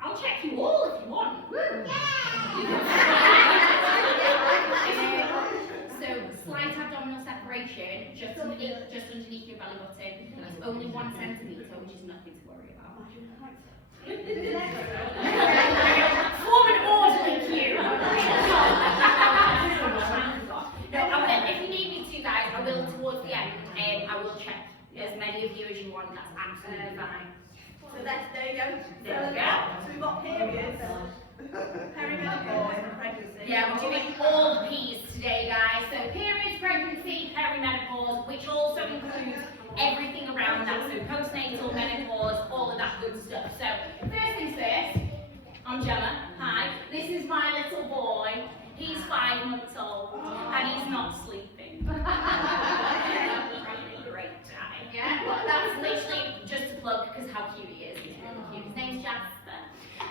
I'll check you all if you want. So slight abdominal separation just underneath your belly button. It's only 1 centimetre, which is nothing to worry about. Form an orderly queue. No, I will, if you need me to, guys, I will towards the end. I will check as many of you as you want. That's absolutely fine. So there you go. There we go. So we've got periods, perimenopause and pregnancy. Yeah, we're doing all the P's today, guys. So periods, pregnancy, perimenopause, which also includes everything around that. So postnatal, menopause, all of that good stuff. So first things first, I'm Gemma. Hi. This is my little boy. He's 5 months old and he's not sleeping. Really great time. Yeah, but that's literally just a plug because how cute he is. He's really cute. His name's Jasper.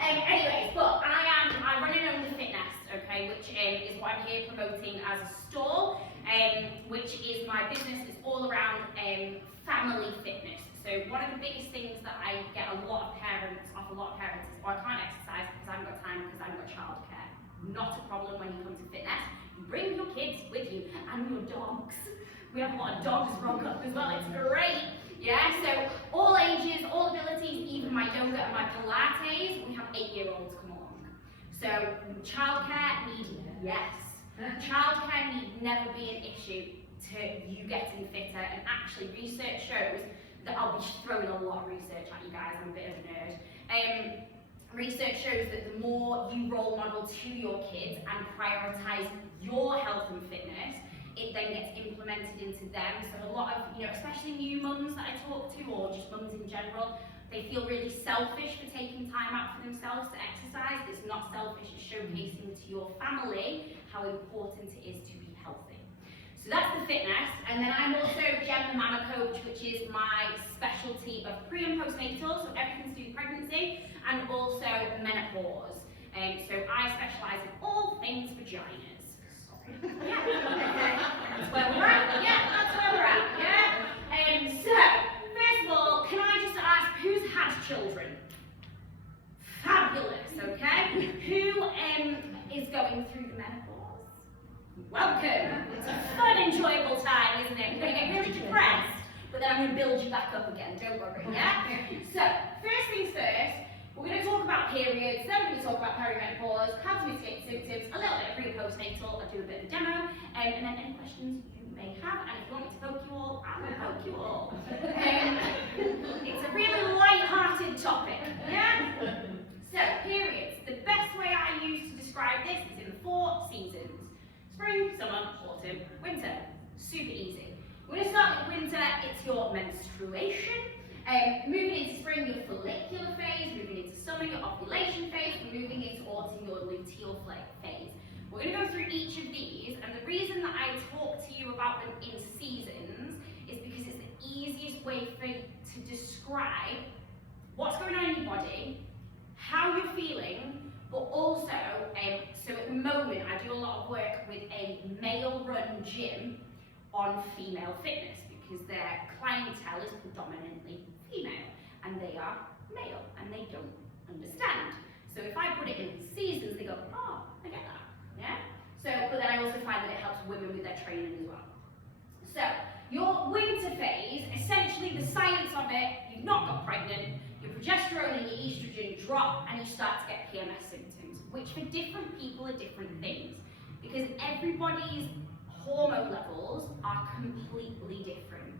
Anyways, but I run and own the Fitness, okay, which is what I'm here promoting as a stall, which is my business. It's all around family fitness. So one of the biggest things that I get a lot of parents is, well, I can't exercise because I haven't got time because I haven't got childcare. Not a problem when you come to fitness. You bring your kids with you and your dogs. We have a lot of dogs rock up as well. It's great. Yeah, so all ages, all abilities, even my yoga and my Pilates, we have 8-year-olds come along. So childcare need, yes. Childcare need never be an issue to you getting fitter, and actually research shows that I'll be throwing a lot of research at you guys, I'm a bit of a nerd. Research shows that the more you role model to your kids and prioritise your health and fitness, it then gets implemented into them. So a lot of, especially new mums that I talk to, or just mums in general, they feel really selfish for taking time out for themselves to exercise. It's not selfish, it's showcasing to your family how important it is to be healthy. So that's the fitness, and then I'm also Jem.theMammaCoach, which is my specialty of pre and postnatal, so everything to do with pregnancy, and also menopause. So I specialise in all things vaginas. Yeah, that's where we're at. Yeah, that's where we're at. Yeah. So first of all, can I just ask who's had children? Fabulous. Okay. Who is going through the menopause? Welcome. It's a fun, enjoyable time, isn't it? We're going to get really depressed, but then I'm going to build you back up again. Don't worry. Yeah. So first things first. We're going to talk about periods, then we're going to talk about perimenopause, how to mitigate symptoms, a little bit of pre and postnatal, I'll do a bit of a demo, and then any questions you may have, and if you want me to poke you all, I will poke you all. It's a really light-hearted topic, yeah? So, periods. The best way I use to describe this is in the 4 seasons. Spring, summer, autumn, winter. Super easy. We're going to start with winter, it's your menstruation. Moving into spring, your follicular phase. Moving into summer, your ovulation phase. And moving into autumn, your luteal phase. We're going to go through each of these, and the reason that I talk to you about them in seasons is because it's the easiest way for you to describe what's going on in your body, how you're feeling, but also, so at the moment I do a lot of work with a male-run gym on female fitness because their clientele is predominantly female and they are male and they don't understand. So if I put it in seasons, they go, oh, I get that, yeah? So, but then I also find that it helps women with their training as well. So, your winter phase, essentially the science of it, you've not got pregnant, your progesterone and your estrogen drop and you start to get PMS symptoms, which for different people are different things because everybody's hormone levels are completely different.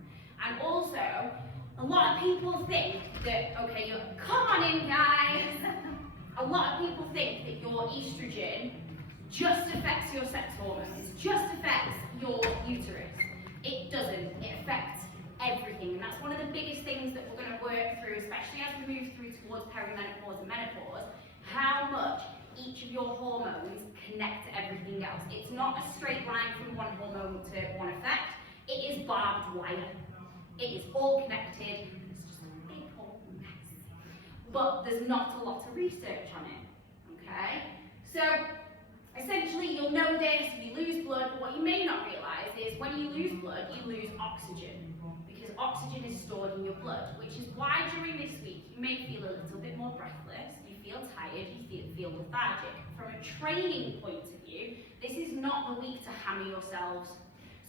And also, a lot of people think that, okay, come on in guys, a lot of people think that your estrogen just affects your sex hormones, just affects your uterus. It doesn't, it affects everything, and that's one of the biggest things that we're going to work through, especially as we move through towards perimenopause and menopause, how much each of your hormones connect to everything else. It's not a straight line from one hormone to one effect, it is barbed wire. It is all connected, it's just a big old mess. But there's not a lot of research on it, okay? So, essentially you'll know this, you lose blood, but what you may not realise is when you lose blood, you lose oxygen. Because oxygen is stored in your blood, which is why during this week you may tired, you feel lethargic. From a training point of view, this is not the week to hammer yourselves.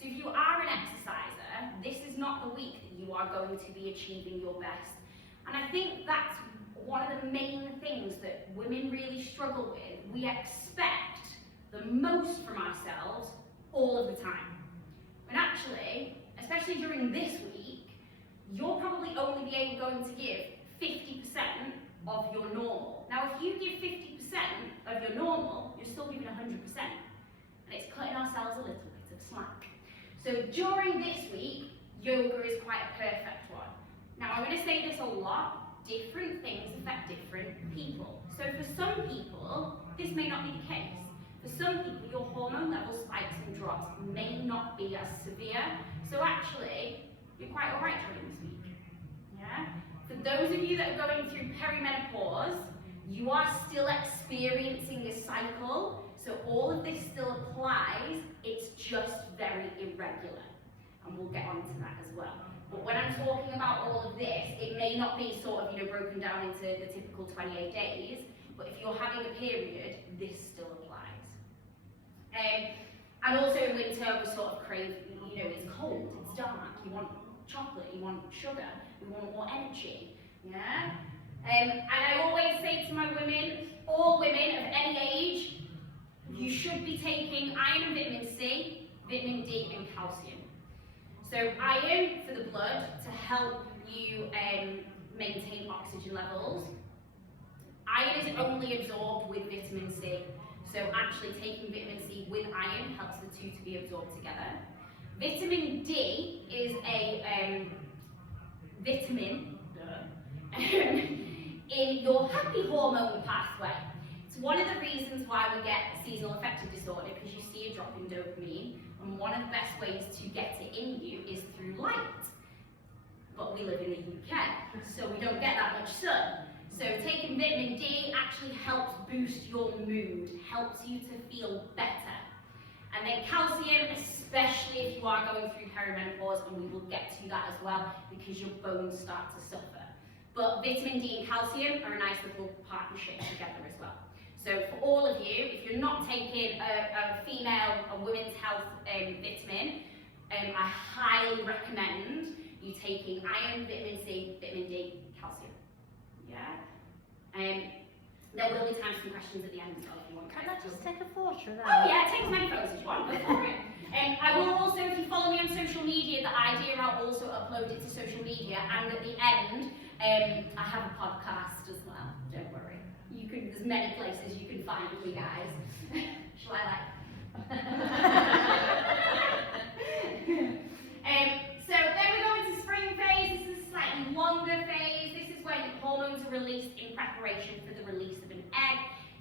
So if you are an exerciser, this is not the week that you are going to be achieving your best. And I think that's one of the main things that women really struggle with. We expect the most from ourselves all of the time. When actually, especially during this week, you're probably only going to give 50% of your normal. Now, if you give 50% of your normal, you're still giving 100%. And it's cutting ourselves a little bit of slack. So during this week, yoga is quite a perfect one. Now, I'm going to say this a lot. Different things affect different people. So for some people, this may not be the case. For some people, your hormone level spikes and drops may not be as severe. So actually, you're quite all right during this week. Yeah? For those of you that are going through perimenopause, you are still experiencing this cycle. So all of this still applies. It's just very irregular. And we'll get onto that as well. But when I'm talking about all of this, it may not be sort of, broken down into the typical 28 days, but if you're having a period, this still applies. And also in winter, we sort of crave, it's cold, it's dark, you want chocolate, you want sugar, we want more energy, yeah? And I always say to my women, all women of any age, you should be taking iron and vitamin C, vitamin D and calcium. So iron for the blood to help you maintain oxygen levels. Iron is only absorbed with vitamin C. So actually taking vitamin C with iron helps the two to be absorbed together. Vitamin D is a vitamin in your happy hormone pathway. It's one of the reasons why we get seasonal affective disorder, because you see a drop in dopamine. And one of the best ways to get it in you is through light. But we live in the UK, so we don't get that much sun. So taking vitamin D actually helps boost your mood, helps you to feel better. And then calcium, especially if you are going through perimenopause, and we will get to that as well, because your bones start to suffer. But vitamin D and calcium are a nice little partnership together as well. So for all of you, if you're not taking a women's health vitamin, I highly recommend you taking iron, vitamin C, vitamin D, calcium. Yeah? There will be time for some questions at the end as well if you want. Can I just take a photo of that? Oh yeah, take as many photos as you want, go for it. I will also, if you follow me on social media, the idea I'll also upload it to social media, and at the end, I have a podcast as well, don't worry. There's many places you can find me, guys. Shall I so then we go into spring phase. This is a slightly longer phase. This is when hormones are released in preparation for the release of an egg.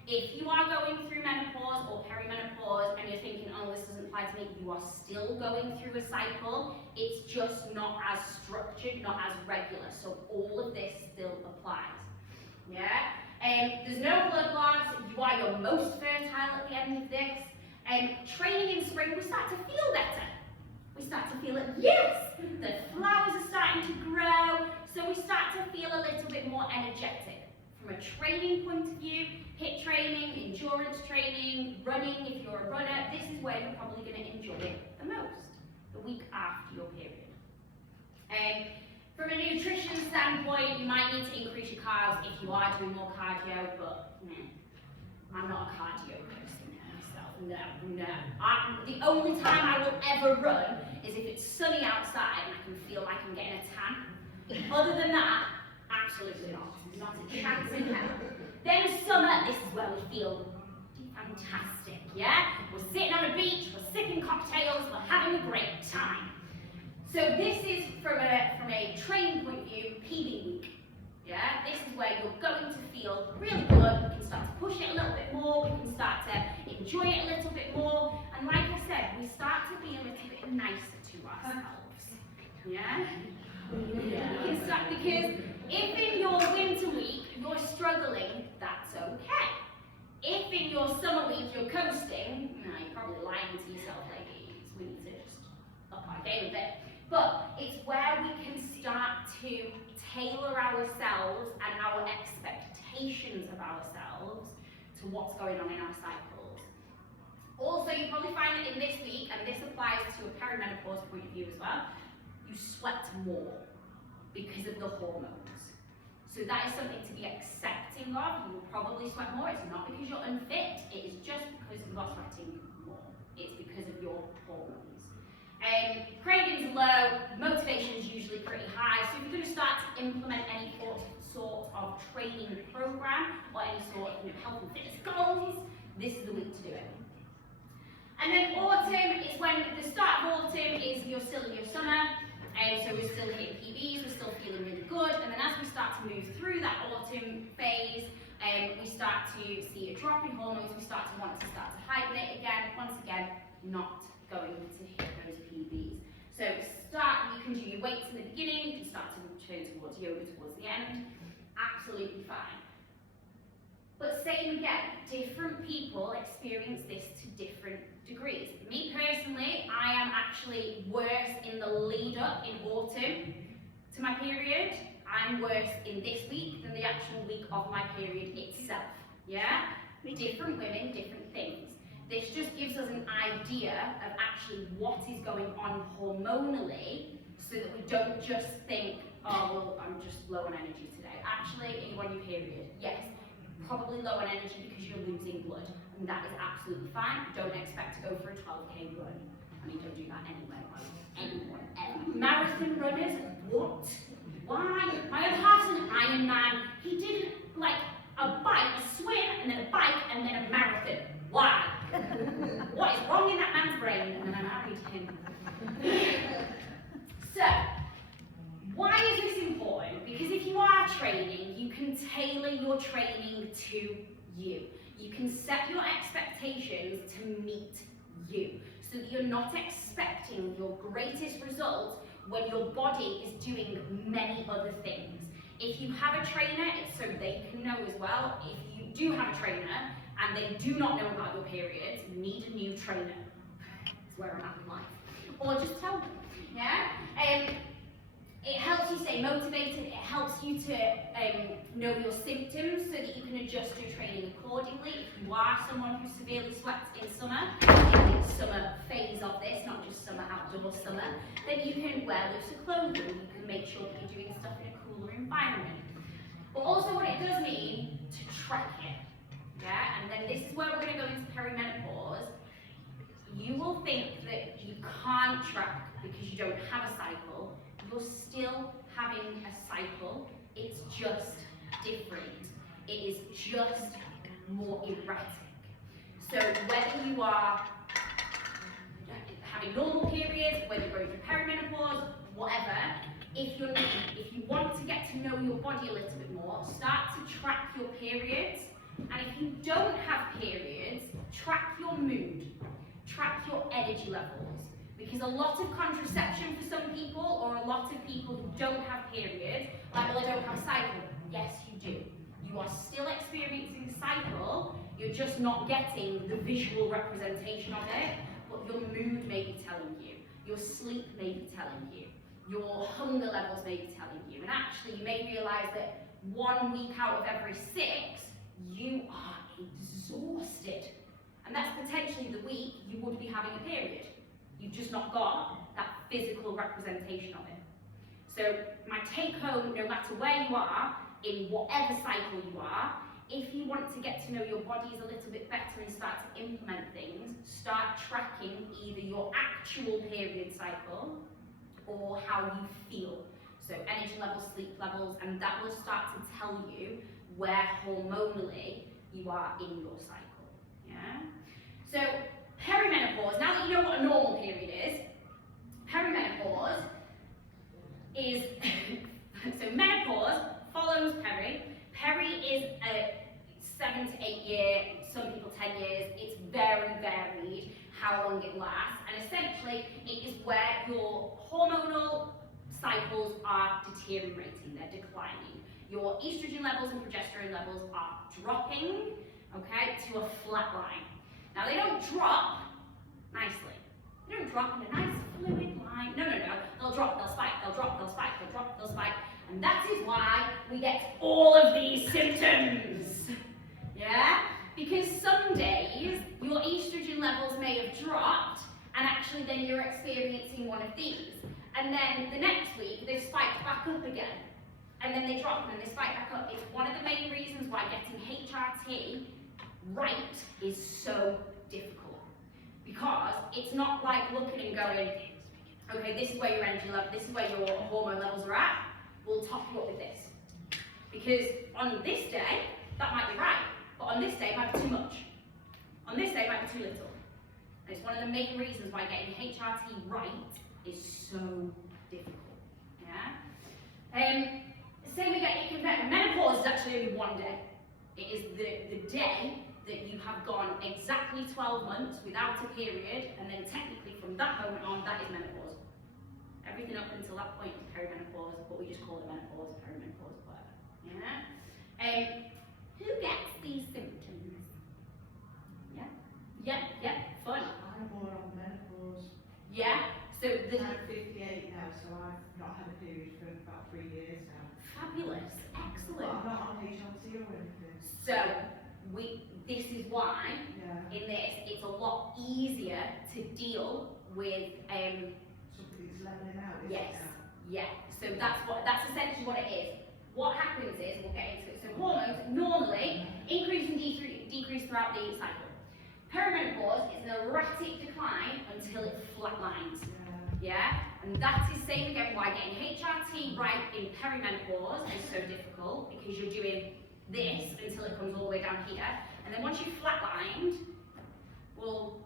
If you are going through menopause or perimenopause and you're thinking, oh, this doesn't apply to me, you are still going through a cycle. It's just not as structured, not as regular. So all of this still applies. Yeah? There's no blood loss. You are your most fertile at the end of this. Training in spring, we start to feel better. We start to feel it, yes, the flowers are starting to grow, so we start to feel a little bit more energetic. From a training point of view, HIIT training, endurance training, running, if you're a runner, this is where you're probably going to enjoy it the most, the week after your period. From a nutrition standpoint, you might need to increase your carbs if you are doing more cardio, but I'm not a cardio person myself. No. The only time I will ever run is if it's sunny outside and I can feel like I'm getting a tan. Other than that, absolutely not. Not a chance in hell. Then summer, this is where we feel fantastic, yeah? We're sitting on a beach, we're sipping cocktails, we're having a great time. So this is, from a training point of view, PB week. Yeah, this is where you're going to feel really good. We can start to push it a little bit more. We can start to enjoy it a little bit more. And like I said, we start to be a little bit nicer to ourselves. Yeah? We can start, because if in your winter week you're struggling, that's okay. If in your summer week you're coasting, you're probably lying to yourself, ladies. We need to just up our game a bit. But it's where we can start to tailor ourselves and our expectations expectations of ourselves to what's going on in our cycles. Also, you probably find that in this week, and this applies to a perimenopause point of view as well, you sweat more because of the hormones. So that is something to be accepting of. You will probably sweat more. It's not because you're unfit, it is just because you are sweating more. It's because of your hormones. Cravings low, motivation is usually pretty high. So if you're going to start to implement any sort of training program or any sort of health and fitness goals, this is the week to do it. And then autumn is when the start of autumn is you're still in your summer, and so we're still hitting PBs, we're still feeling really good, and then as we start to move through that autumn phase, we start to see a drop in hormones, we start to want to hibernate again, once again, not going to hit those PBs. So you can do your weights in the beginning, you can start to turn towards yoga towards the end, absolutely fine. But same again, different people experience this to different degrees. Me personally, I am actually worse in the lead up in autumn to my period. I'm worse in this week than the actual week of my period itself. Yeah? Different women, different things. This just gives us an idea of actually what is going on hormonally so that we don't just think, oh, well, I'm just low on energy today. Actually, are you on your period? Yes. Probably low on energy because you're losing blood, and that is absolutely fine. Don't expect to go for a 12k run. I mean, don't do that anyway. Anyone ever. Marathon runners, what? Why? My other half's an Ironman. He did like a bike, a swim, and then a bike, and then a marathon. Why? What is wrong in that man's brain? And then I married him. So, why is this important? Because if you are training, you can tailor your training to you. You can set your expectations to meet you, so that you're not expecting your greatest results when your body is doing many other things. If you have a trainer, it's so they can know as well. If you do have a trainer and they do not know about your periods, you need a new trainer. That's where I'm at in life. Or just tell them, yeah? It helps you stay motivated, it helps you to know your symptoms so that you can adjust your training accordingly. If you are someone who severely sweats in summer, in the summer phase of this, not just summer, outdoor summer, then you can wear looser clothing, you can make sure that you're doing stuff in a cooler environment. But also what it does mean to track it, yeah? And then this is where we're going to go into perimenopause. You will think that you can't track because you don't have a cycle. You're still having a cycle, it's just different. It is just more erratic. So whether you are having normal periods, whether you're going through perimenopause, whatever, if you want to get to know your body a little bit more, start to track your periods. And if you don't have periods, track your mood, track your energy levels. Because a lot of contraception for some people, or a lot of people who don't have periods, like, well, I don't have a cycle. Yes, you do. You are still experiencing the cycle, you're just not getting the visual representation of it, but your mood may be telling you, your sleep may be telling you, your hunger levels may be telling you, and actually you may realise that 1 week out of every 6, you are exhausted. And that's potentially the week you would be having a period. You've just not got that physical representation of it. So my take home, no matter where you are, in whatever cycle you are, if you want to get to know your bodies a little bit better and start to implement things, start tracking either your actual period cycle or how you feel. So energy levels, sleep levels, and that will start to tell you where hormonally you are in your cycle. Yeah? So perimenopause, now that you know what a normal period is, perimenopause is, so menopause follows peri. Peri is a 7 to 8 year, some people 10 years, it's very varied how long it lasts, and essentially it is where your hormonal cycles are deteriorating, they're declining. Your estrogen levels and progesterone levels are dropping, okay, to a flat line. Now they don't drop nicely. They don't drop in a nice fluid line. No. They'll drop, they'll spike, they'll drop, they'll spike, they'll drop, they'll spike. And that is why we get all of these symptoms. Yeah? Because some days your estrogen levels may have dropped and actually then you're experiencing one of these. And then the next week they've spiked back up again. And then they drop and then they spike back up. It's one of the main reasons why getting HRT right is so difficult. Because it's not like looking and going, okay, this is where your energy level, this is where your hormone levels are at, we'll top you up with this. Because on this day, that might be right, but on this day it might be too much. On this day it might be too little. And it's one of the main reasons why getting HRT right is so difficult. Yeah? Say we get menopause is actually only one day. It is the day that you have gone exactly 12 months without a period, and then technically from that moment on, that is menopause. Everything up until that point is perimenopause, but we just call it menopause, perimenopause, whatever. Yeah? Who gets these symptoms? Yeah, fun. I'm more on menopause. Yeah, so the I'm 58 now, so I've not had a period for about 3 years now. fabulous, But excellent. I'm not on HRT or anything. So this is why Yeah. in this it's a lot easier to deal with Something that's leveling out, isn't yes, it? yeah. So that's essentially what it is. What happens is, we'll get into it. So hormones normally increase and decrease throughout the cycle. Perimenopause is an erratic decline until it flatlines. Yeah, and that is same again why getting HRT right in perimenopause is so difficult, because you're doing this until it comes all the way down here, and then once you've flatlined, well,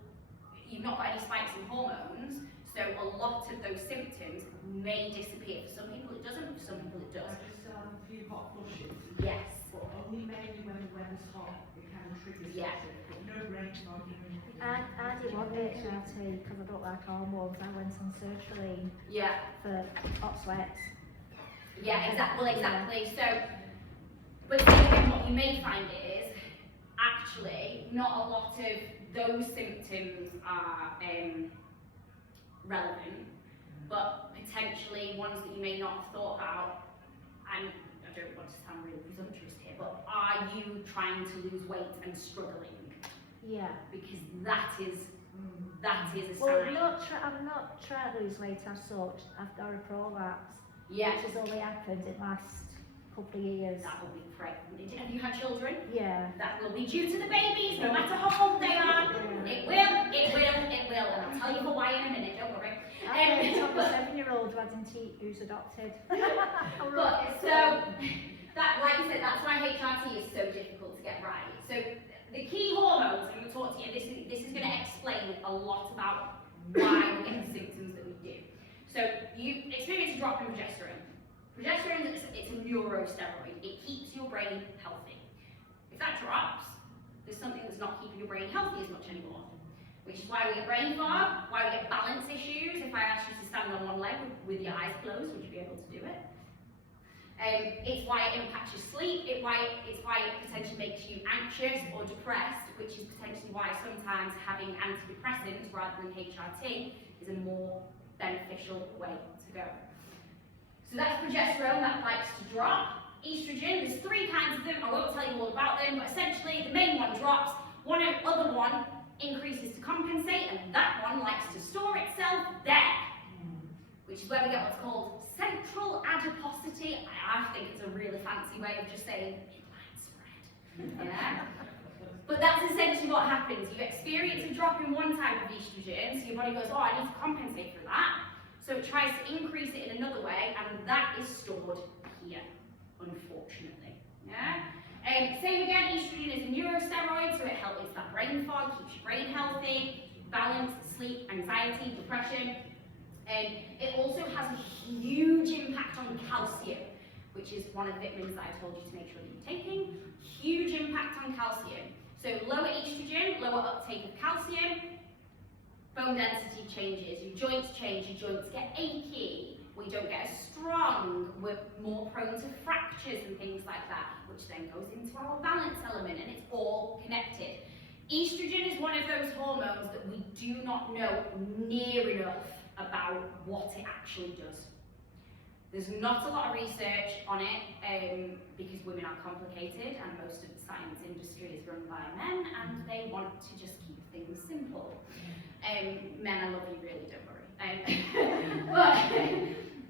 you've not got any spikes in hormones, so a lot of those symptoms may disappear. For some people it doesn't, for some people it I does. just have a few hot flushes. Yes. But only mainly when the weather's hot, it kind of triggers Yeah. something. But no rain fog or anything. I didn't want HRT because I don't like hormones. I went on sertraline Yeah. for hot sweats. Yeah, exactly. So, but then again, what you may find is actually not a lot of those symptoms are relevant, but potentially ones that you may not have thought about. And I don't want to sound really presumptuous here, but are you trying to lose weight and struggling? Yeah. Because that is a Well, sign. I'm not trying to lose weight as such. I've got a prolapse, Yeah, which has only happened in the last couple of years. that will be great. Have you had children? Yeah. That will be due to the babies, no matter how old they are. It will, and I'll tell you for why in a minute, don't worry. I've got a 7-year-old who I didn't eat, who's adopted. But so, that, like I said, that's why HRT is so difficult to get right. So the key hormones, I'm going to talk to you, this is going to explain a lot about why we get the symptoms that we do. So you experience a drop in progesterone. Progesterone, it's a neurosteroid. It keeps your brain healthy. If that drops, there's something that's not keeping your brain healthy as much anymore. Which is why we get brain fog, why we get balance issues. If I asked you to stand on one leg with your eyes closed, would you be able to do it? It's why it impacts your sleep. It's why it potentially makes you anxious or depressed, which is potentially why sometimes having antidepressants rather than HRT is a more beneficial way to go. So that's progesterone, that likes to drop. Estrogen, there's 3 kinds of them. I won't tell you all about them, but essentially the main one drops. Other one increases to compensate, and that one likes to store itself there, which is where we get what's called central adiposity. I think it's a really fancy way of just saying it might spread. Yeah? But that's essentially what happens. You experience a drop in one type of estrogen, so your body goes, oh, I need to compensate for that. So it tries to increase it in another way, and that is stored here, unfortunately. Yeah? Same again, estrogen is a neurosteroid, so it helps with that brain fog, keeps your brain healthy, balance, sleep, anxiety, depression. It also has a huge impact on calcium, which is one of the vitamins that I told you to make sure that you're taking. Huge impact on calcium. So lower estrogen, lower uptake of calcium, bone density changes, your joints change, your joints get achy, we don't get as strong, we're more prone to fractures and things like that, which then goes into our balance element, and it's all connected. Estrogen is one of those hormones that we do not know near enough about what it actually does. There's not a lot of research on it because women are complicated and most of the science industry is run by men and they want to just keep things simple. Men, I love you, really, don't worry. But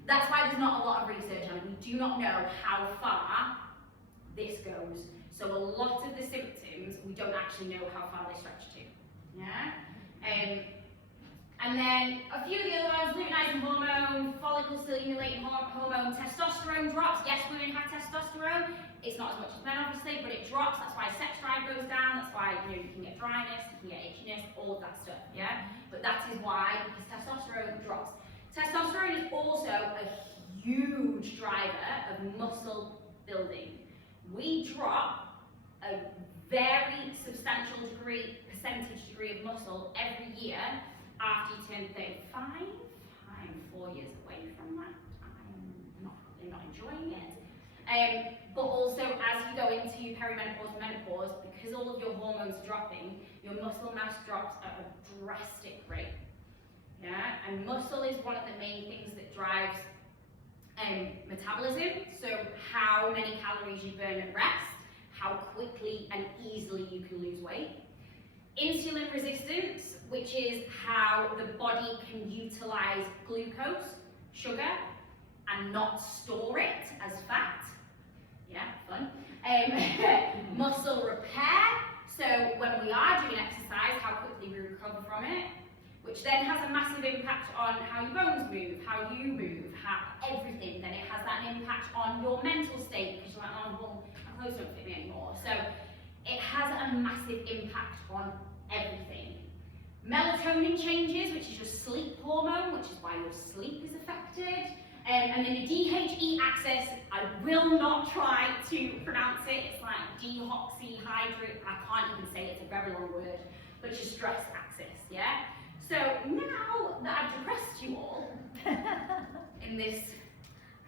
that's why there's not a lot of research on it. We do not know how far this goes. So a lot of the symptoms, we don't actually know how far they stretch to. Yeah? And then a few of the other ones, luteinizing hormone, follicle-stimulating hormone, testosterone drops. Yes, women have testosterone. It's not as much as men, obviously, but it drops. That's why sex drive goes down. That's why you can get dryness, you can get itchiness, all of that stuff. Yeah, but that is why, because testosterone drops. Testosterone is also a huge driver of muscle building. We drop a very substantial percentage degree of muscle every year after you turn 35. I'm 4 years away from that. I'm not enjoying it. But also as you go into perimenopause and menopause, because all of your hormones are dropping, your muscle mass drops at a drastic rate. Yeah, and muscle is one of the main things that drives metabolism. So how many calories you burn at rest, how quickly and easily you can lose weight. Insulin resistance, which is how the body can utilize glucose, sugar, and not store it as fat. Yeah, fun. Muscle repair, so when we are doing exercise, how quickly we recover from it, which then has a massive impact on how your bones move, how you move, how everything. Then it has that impact on your mental state, because you're like, oh, well, my clothes don't fit me anymore. So it has a massive impact on everything. Melatonin changes, which is your sleep hormone, which is why your sleep is affected. And then the DHE axis, I will not try to pronounce it. It's like deoxyhydro, I can't even say it, it's a very long word, but it's your stress axis, yeah? So now that I've depressed you all in this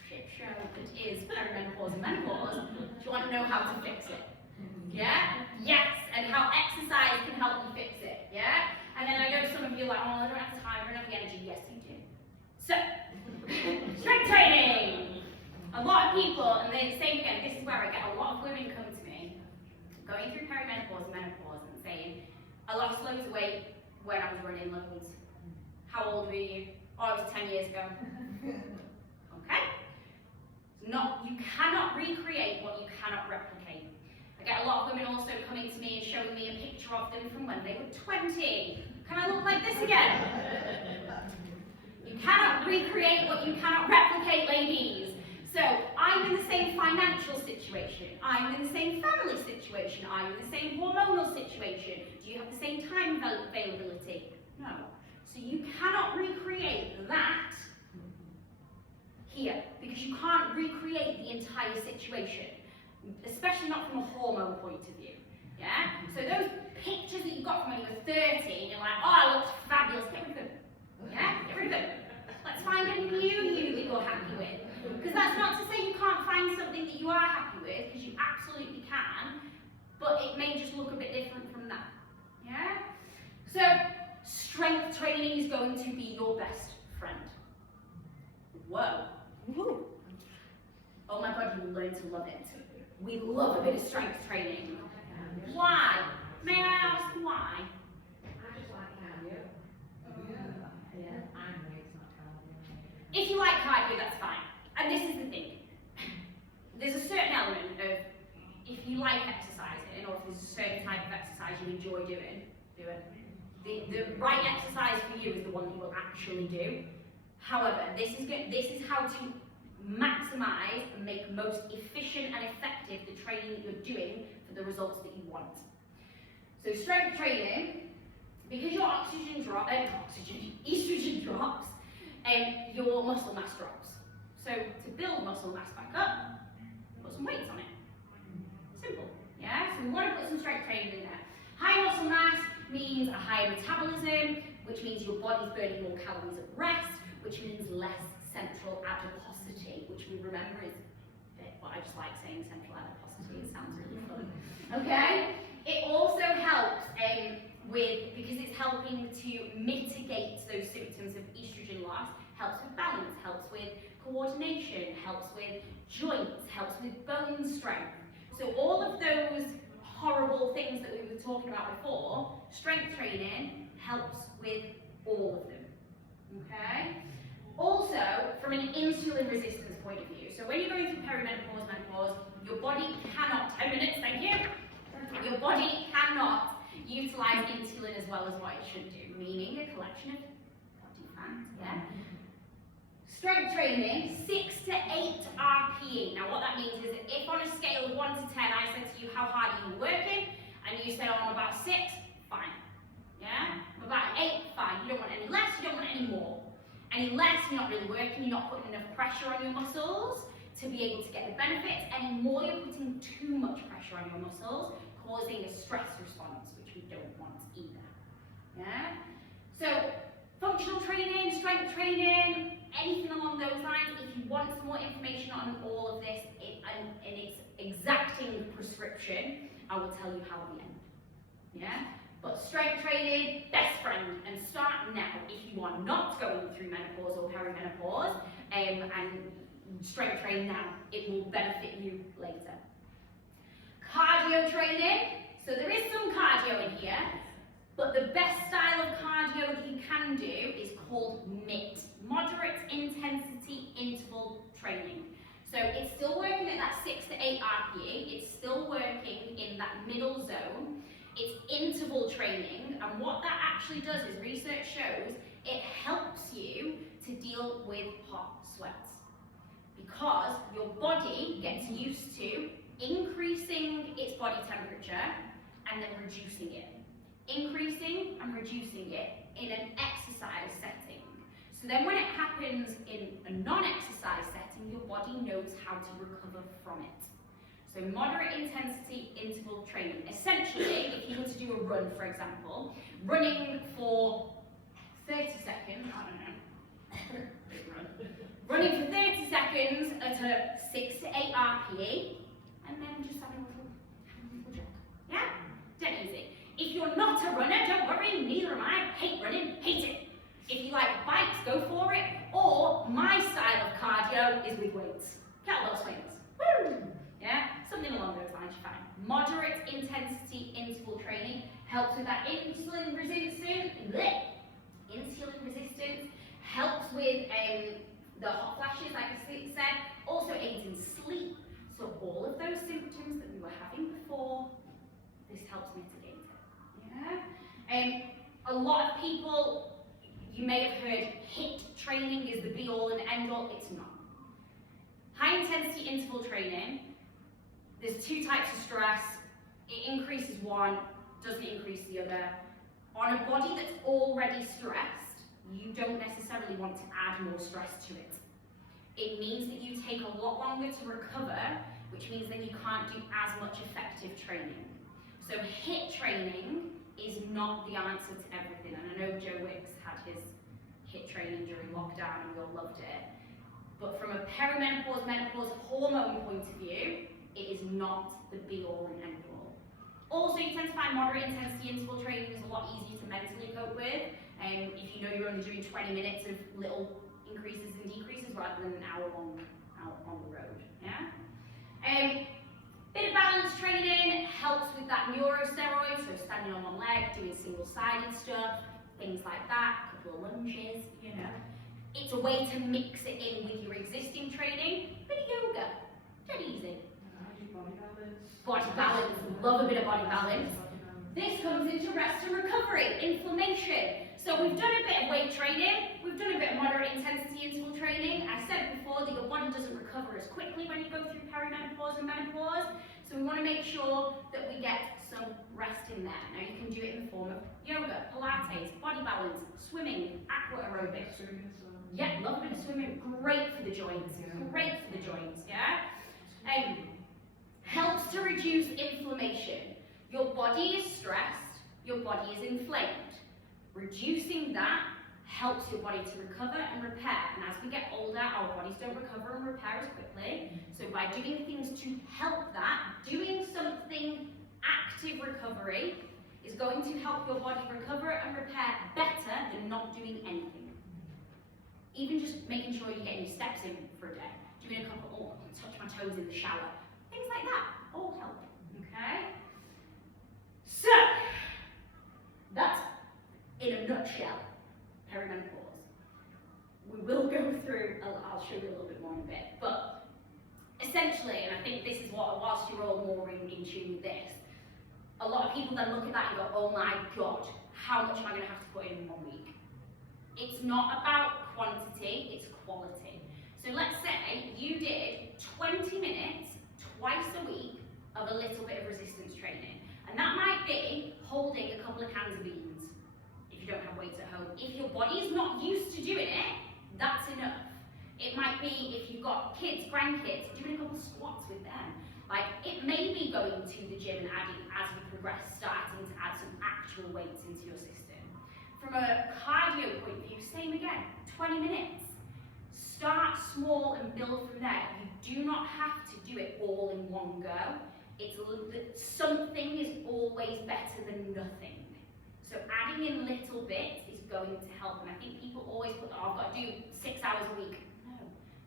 shit show that is perimenopause and menopause, do you want to know how to fix it? Yeah? Yes, and how exercise can help you fix it, yeah? And then I know some of you are like, oh, I don't have time, I don't have the energy. Yes, you do. So, strength training! A lot of people, and the same again, this is where I get a lot of women come to me, going through perimenopause and menopause and saying, I lost loads of weight when I was running loads. How old were you? Oh, it was 10 years ago. Okay? You cannot recreate what you cannot replicate. I get a lot of women also coming to me and showing me a picture of them from when they were 20. Can I look like this again? You cannot recreate what you cannot replicate, ladies. So I'm in the same financial situation. I'm in the same family situation. I'm in the same hormonal situation. Do you have the same time availability? No. So you cannot recreate that here, because you can't recreate the entire situation, especially not from a hormone point of view. Yeah? So those pictures that you got from when you were 30, and you're like, oh, I looked fabulous, get rid of them. Yeah? Get rid of them. Let's find a new you that you're happy with. Because that's not to say you can't find something that you are happy with, because you absolutely can, but it may just look a bit different from that. Yeah? So, strength training is going to be your best friend. Whoa. Woo. Oh my God, you will learn to love it. We love a bit of strength training. Why? May I ask why? I just like cardio. If you like cardio, that's fine. And this is the thing. There's a certain element of, if you like exercising, or if there's a certain type of exercise you enjoy doing, do it. The right exercise for you is the one that you will actually do. However, this is how to maximize and make most efficient and effective the training that you're doing for the results that you want. So strength training, because your estrogen drops, and your muscle mass drops. So to build muscle mass back up, put some weights on it. Simple, yeah? So we want to put some strength training in there. High muscle mass means a higher metabolism, which means your body's burning more calories at rest, which means less central adiposity, which we remember is, well, I just like saying central adiposity, it sounds really fun. Okay? It also helps because it's helping to mitigate those symptoms of estrogen loss, helps with balance, helps with coordination. coordination, helps with joints, helps with bone strength. So all of those horrible things that we were talking about before, strength training helps with all of them, okay? Also, from an insulin resistance point of view, so when you're going through perimenopause, menopause, your body cannot, 10 minutes, thank you, your body cannot utilize insulin as well as what it should do, meaning a collection of body fat, yeah? Strength training, 6 to 8 RPE. Now what that means is that if on a scale of 1 to 10 I said to you how hard are you working, and you said, oh, I'm about 6, fine, yeah? I'm about 8, fine, you don't want any less, you don't want any more. Any less, you're not really working, you're not putting enough pressure on your muscles to be able to get the benefits. Any more, you're putting too much pressure on your muscles, causing a stress response, which we don't want either. Yeah? So, functional training, strength training, anything along those lines. If you want some more information on all of this and its exacting prescription, I will tell you how at the end. Yeah? But strength training, best friend, and start now if you are not going through menopause or perimenopause, and strength train now. It will benefit you later. Cardio training. So there is some cardio in here, but the best style of cardio that you can do is called MIT, moderate intensity interval training. So it's still working at that 6 to 8 RPE, it's still working in that middle zone. It's interval training, and what that actually does is research shows it helps you to deal with hot sweats because your body gets used to increasing its body temperature and then reducing it. Increasing and reducing it in an exercise setting. So then when it happens in a non-exercise setting, your body knows how to recover from it. So moderate intensity interval training. Essentially, if you were to do a run, for example, running for 30 seconds, I don't know, big run. Running for 30 seconds at a 6 to 8 RPE, and then just having a little jog. Yeah? Dead easy. If you're not a runner, don't worry, neither am I. Hate running, hate it. If you like bikes, go for it. Or my style of cardio is with weights. Kettlebell swings. Woo! Yeah? Something along those lines, you're fine. Moderate intensity interval training helps with that insulin resistance. Helps with the hot flashes, like I said. Also aids in sleep. So all of those symptoms that we were having before, this helps mitigate it. Yeah? A lot of people, you may have heard HIIT training is the be all and end all. It's not. High intensity interval training, there's 2 types of stress. It increases one, doesn't increase the other. On a body that's already stressed, you don't necessarily want to add more stress to it. It means that you take a lot longer to recover, which means then you can't do as much effective training. So HIIT training is not the answer to everything. And I know Joe Wicks had his HIIT training during lockdown and we all loved it. But from a perimenopause, menopause hormone point of view, it is not the be-all and end-all. Also, you tend to find moderate intensity interval training is a lot easier to mentally cope with. If you know you're only doing 20 minutes of little increases and decreases rather than an hour long out on the road. Yeah. Bit of balance training helps with that neurosteroid, so standing on one leg, doing single-sided stuff, things like that, a couple of lunges, you know. It's a way to mix it in with your existing training. Bit of yoga, dead easy. Body balance, love a bit of body balance. This comes into rest and recovery, inflammation. So we've done a bit of weight training, we've done a bit of moderate intensity interval training. I said before that your body doesn't recover as quickly when you go through perimenopause and menopause. So we want to make sure that we get some rest in there. Now you can do it in the form of yoga, Pilates, body balance, swimming, aqua aerobics. Yeah, love a bit of swimming, great for the joints, great for the joints, yeah? Helps to reduce inflammation. Your body is stressed, your body is inflamed. Reducing that helps your body to recover and repair. And as we get older, our bodies don't recover and repair as quickly. So by doing things to help that, doing something active recovery is going to help your body recover and repair better than not doing anything. even just making sure you're getting your steps in for a day, doing a couple, touch my toes in the shower, things like that, all help, okay? So, that's, in a nutshell, perimenopause. We will go through, I'll show you a little bit more in a bit, but essentially, and I think this is what, whilst you're all more in tune with this, a lot of people then look at that and go, oh my God, how much am I going to have to put in 1 week? It's not about quantity, it's quality. So let's say you did 20 minutes twice a week of a little bit of resistance training. And that might be holding a couple of cans of beans if you don't have weights at home. If your body is not used to doing it, that's enough. It might be if you've got kids, grandkids, doing a couple of squats with them. Like, it may be going to the gym and adding, as you progress, starting to add some actual weights into your system. From a cardio point of view, same again, 20 minutes. Start small and build from there. You do not have to do it all in one go. It's something is always better than nothing. So adding in little bits is going to help. And I think people always put, oh, I've got to do 6 hours a week. No,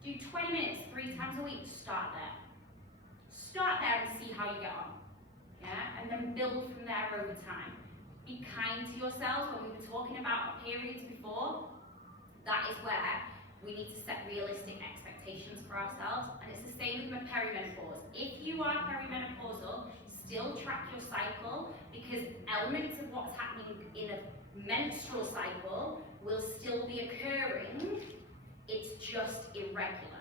do 20 minutes 3 times a week. Start there. Start there and see how you get on. Yeah, and then build from there over time. Be kind to yourselves. When we were talking about periods before, that is where we need to set realistic expectations for ourselves. And it's the same with perimenopause. If you are perimenopausal, still track your cycle, because elements of what's happening in a menstrual cycle will still be occurring. It's just irregular.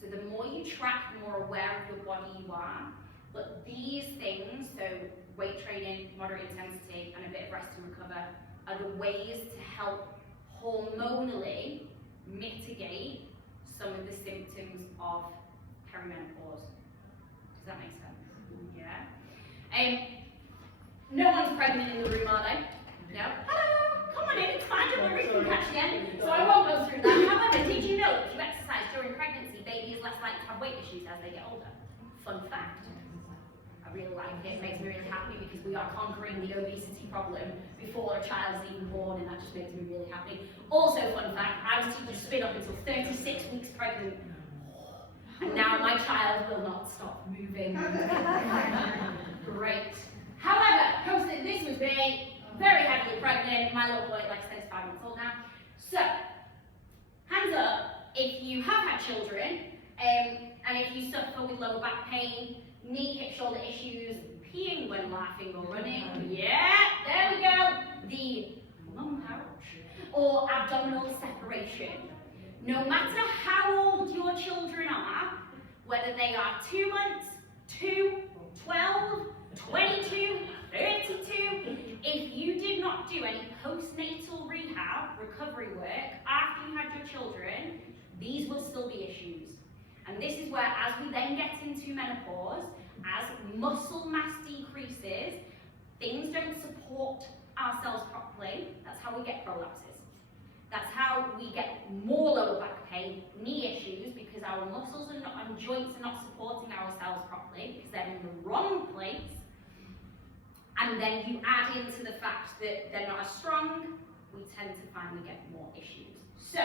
So the more you track, the more aware of your body you are. But these things, so weight training, moderate intensity, and a bit of rest and recover, are the ways to help hormonally mitigate some of the symptoms of perimenopause. Does that make sense? Yeah. No one's pregnant in the room, are they? No? Hello! Come on in, it's fine, don't worry, we can catch again. So I won't go through that. However, did you know if you exercise during pregnancy, baby is less likely to have weight issues as they get older? Fun fact. I really like it. It makes me really happy because we are conquering the obesity problem before a child is even born, and that just makes me really happy. Also, fun fact, I was teaching spin up until 36 weeks pregnant, and now my child will not stop moving. Great. However, this was me, very heavily pregnant. My little boy, like I said, is 5 months old now. So, hands up if you have had children, and if you suffer with lower back pain, knee, hip, shoulder issues, peeing when laughing or running. Yeah, there we go. The mum pouch or abdominal separation. No matter how old your children are, whether they are 2 months, 2, 12, 22, 32, if you did not do any postnatal rehab, recovery work, after you had your children, these will still be issues. And this is where, as we then get into menopause, as muscle mass decreases, things don't support ourselves properly. That's how we get prolapses. That's how we get more lower back pain, knee issues, because our muscles are not, and joints are not supporting ourselves properly because they're in the wrong place. And then you add into the fact that they're not as strong, we tend to finally get more issues. So,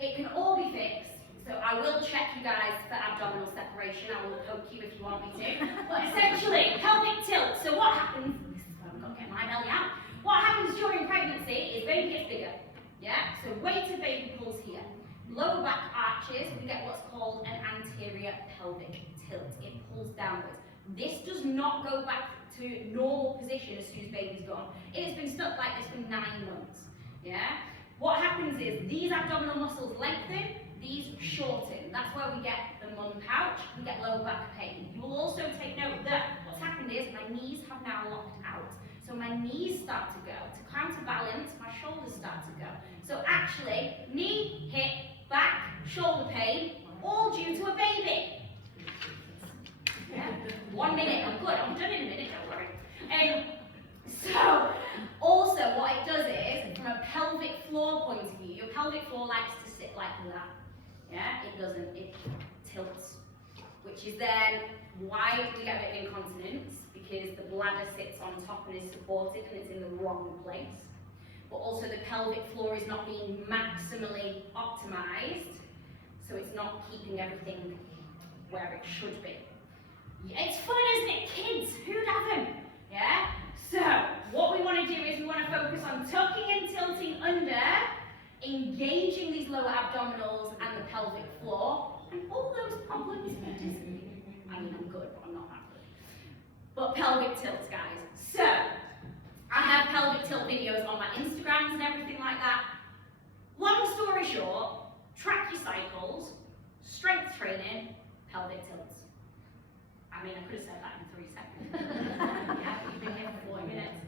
it can all be fixed. So I will check you guys for abdominal separation. I will poke you if you want me to. But essentially, pelvic tilt. So what happens, this is where I've got to get my belly out. What happens during pregnancy is baby gets bigger. Yeah? So weight of baby pulls here. Lower back arches, we get what's called an anterior pelvic tilt. It pulls downwards. This does not go back to normal position as soon as baby's gone. It has been stuck like this for 9 months. Yeah? What happens is these abdominal muscles lengthen, these shorten. That's where we get the mum pouch, we get lower back pain. You will also take note that what's happened is my knees have now locked out. So my knees start to go. To counterbalance, my shoulders start to go. So actually, knee, hip, back, shoulder pain, all due to a baby. Yeah? 1 minute, I'm good, I'm done in a minute, don't worry. So, also what it does is, from a pelvic floor point of view, your pelvic floor likes to sit like that. Yeah, it doesn't, it tilts. Which is then why we get a bit of incontinence, because the bladder sits on top and is supported and it's in the wrong place. but also the pelvic floor is not being maximally optimized, so it's not keeping everything where it should be. It's fun, isn't it? Kids, who'd have them? Yeah? So, what we want to do is we want to focus on tucking and tilting under, engaging these lower abdominals and the pelvic floor, and all those problems will disappear. I mean, I'm good, but I'm not that good. But pelvic tilts, guys. So, I have pelvic tilt videos on my Instagrams and everything like that. Long story short, track your cycles, strength training, pelvic tilts. I mean, I could have said that in 3 seconds. Yeah, you've been here for 40 minutes.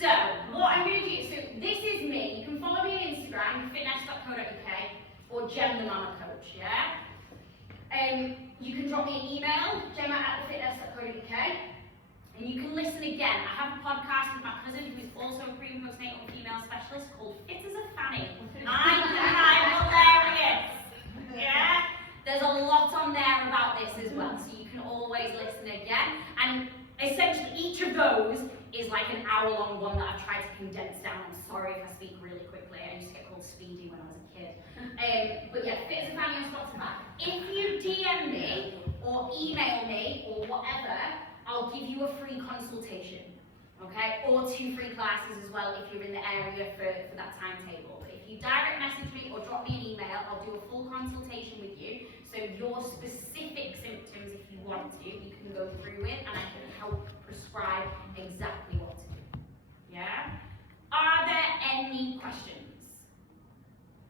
So, what I'm going to do, so this is me. You can follow me on Instagram, fitness.co.uk, or Jem.theMammaCoach, yeah? You can drop me an email, gemma@thefitness.co.uk, and you can listen again. I have a podcast with my cousin, who is also a pre- and postnatal female specialist, called Fit as a Fanny. I'm hilarious, yeah? There's a lot on there about this as well, so you can always listen again. And essentially, each of those is like an hour-long one that I've tried to condense down. I'm sorry if I speak really quickly. I used to get called Speedy when I was a kid. But yeah, Fit as a Fanny on Spotify. If you DM me or email me or whatever, I'll give you a free consultation, okay? Or 2 free classes as well if you're in the area for that timetable. But if you direct message me or drop me an email, I'll do a full consultation with you. So your specific symptoms, if you want to, you can go through it and I can help prescribe exactly what to do. Yeah? Are there any questions?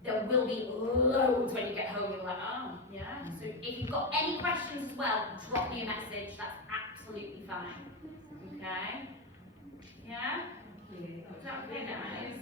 There will be loads when you get home. You're like, oh, yeah. So if you've got any questions as well, drop me a message. That's absolutely fine. Okay?